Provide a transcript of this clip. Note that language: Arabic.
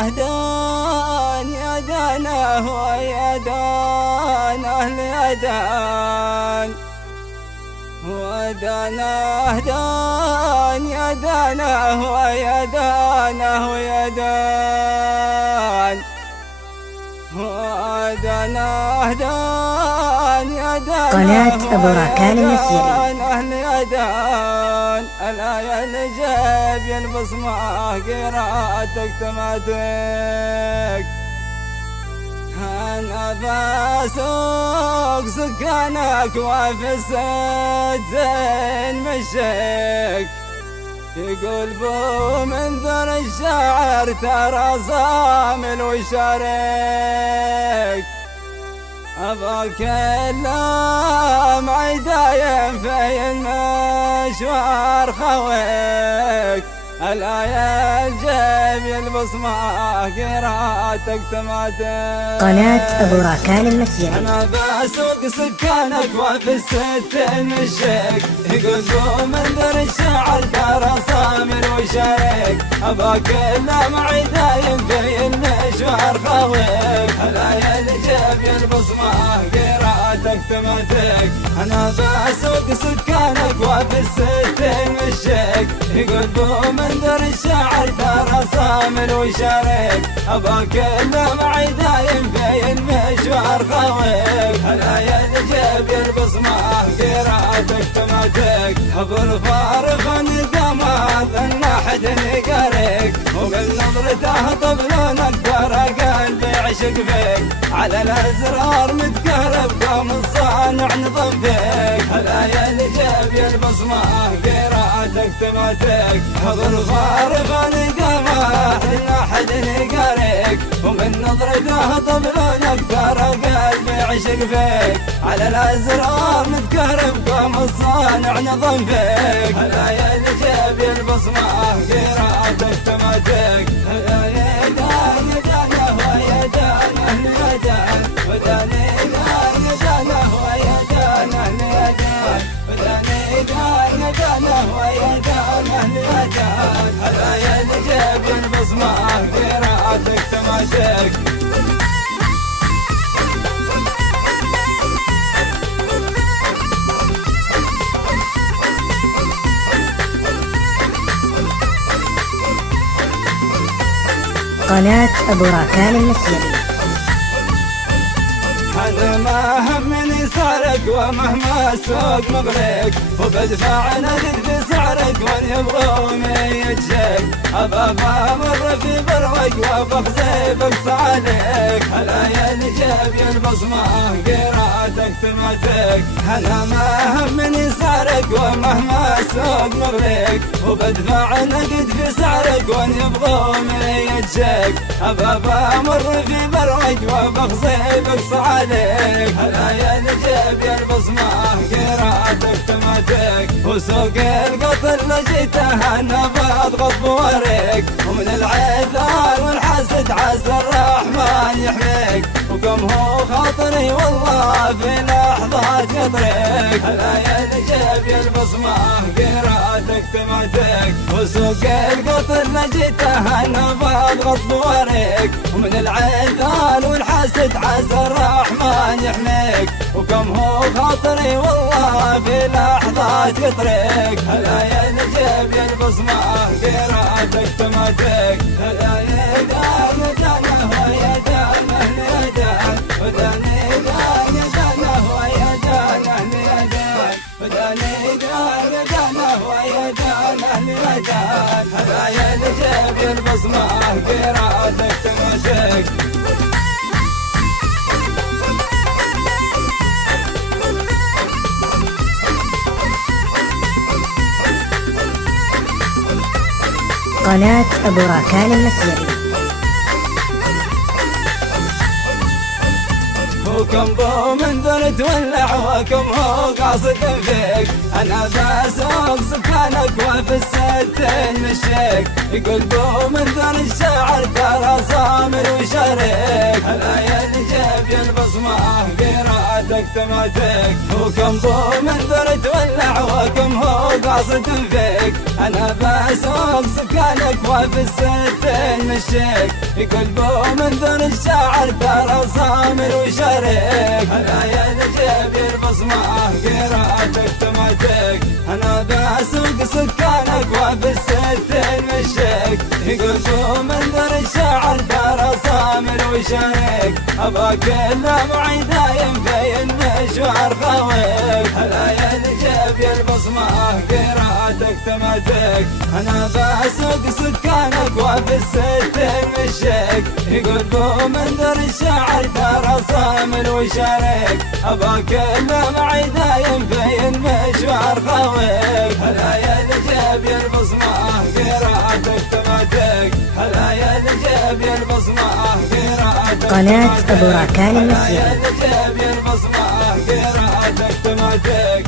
دان يا دانه ويا دان أهل يدان ودانه دان يا دانه ويا دانه ويا دان ودانه دان يا دانه قناة أبو راكان المسيري. أهل يدان الآية اللي جاب يلبس ما قراءتك تماتك أنا بسوق سكانك وفي السد زين مشيك يقول بو منذر الشاعر ترى صامل وشارك أباك اللام عدايم في المشوار خويك الآية الجيب يلبس ما قراءتك تماتك. قناة أبو راكان المسيري. أنا بسوق سكانك وفي الستين مشيك يقول بو منذر الشاعر ترى صامل وشارك أباك اللام عدايم في المشوار خويك الآية الجيب يلبس ما قراءتك تماتك. أنا بسوق سكانك وفي الستين مشيك يقول بو منذر الشاعر ترى صامل وشارك أباك اللام عدايم في المشوار خويك الآية الجيب يلبس ما قراءتك تماتك. أبو الفارق نقامات النحد نقارك وقل نظرته طبلونك ترى قلبي عشق فيك على الأزرار متقارب قام الصانع نظم فيك الآية الجيب يلبس ما قراءتك تماتك. أبو الفارق نقامات النحد نقارك ومن نظرته طبلونك ترى قلبي عشق فيك على الأزرار متقارب قام الصانع نظم فيك الآية الجيب يلبس ما قراءتك تماتك. يا دان يا دانه ويا دان أهل يدان وداني دان يا دانه ويا دان أهل يدان وداني دان يا دانه ويا دان أهل يدان الآية الجيب يلبس ما قراءتك تماتك. قناة أبو راكان المسيري. أنا ما همني سعرك ومهما السوق مغرق وبدفع نجد بسعرك وان يبغون يتشك أبابا مر في بروك وبخزي بقص عليك الآية الجيب يلبس ما قراءتك تماتك. أنا ما همني سعرك ومهما السوق مغرق وبدفع نجد بسعرك وان يبغون يتشك أبابا مر في بروك وبخزي بقص عليك الآية الجيب يلبس ما قراءتك تماتك. وسوق القطر لجيته أنا بضغط بوريك ومن العذار والحسد عسى الرحمن يحميك وكم هو خاطري والله في لحظات يطريك الآية الجيب يلبس ما قراءتك تماتك. وسوق القطر لجيته أنا بضغط بوريك ومن العذار والحسد عسى الرحمن يحميك وكم هو خاطري والله في لحظات يطريك الآية الجيب يلبس ما قراءتك تماتك. الآية دان دانه ويا دان أهل يدان وداني دان دانه ويا دان أهل يدان وداني دان دانه ويا دان أهل يدان الآية الجيب يلبس ما قراءتك تماتك. قناة أبو راكان المسيري. وكم بو منذر تولع وكم هو قاصد فيك أنا بسوق سكانك وفي الستين مشيك يقول بو منذر الشاعر ترى صامر وشارك الآية الجاب البصمة قراءتك تماتك وكم بو منذر تولع وكم هو قاصد فيك أنا بسوق سكانك وفي الستين مشيك يقول بو منذر الشاعر ترى صامر وشارك الآية الجاب البصمة قراءتك تماتك أنا بسوق سكانك وفي الستين مشيك يقول بو منذر الشاعر ترى صامر وشارك أبا كله معي دايم في المشوار خويك الآية الجاب البصمة قراءتك تماتك أنا بسوق سكانك وفي الستين مشيك يقول بو منذر الشاعر ترى صامر وشارك أبا كله معي دايم في المشوار خويك الآية الجاب البصمة قراءتك تماتك الآية الجاب البصمة قراءتك قناة أبو راكان المسيري. الآية الجاب البصمة قراءتك تماتك